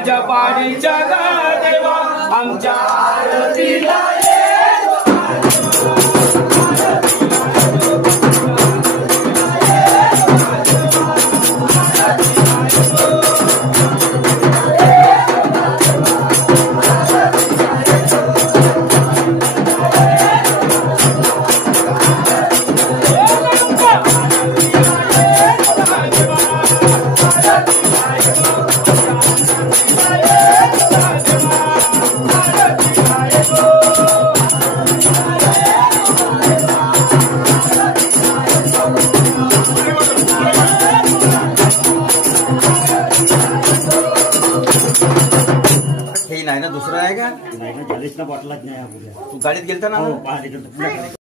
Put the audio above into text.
माझ्या पाडीच्या देवा आमच्या आरतीला नाही ना दुसरं आहे का? नाही ना, 40 ना बॉटलाच नाही. तू गाडीत गेलता ना? हो,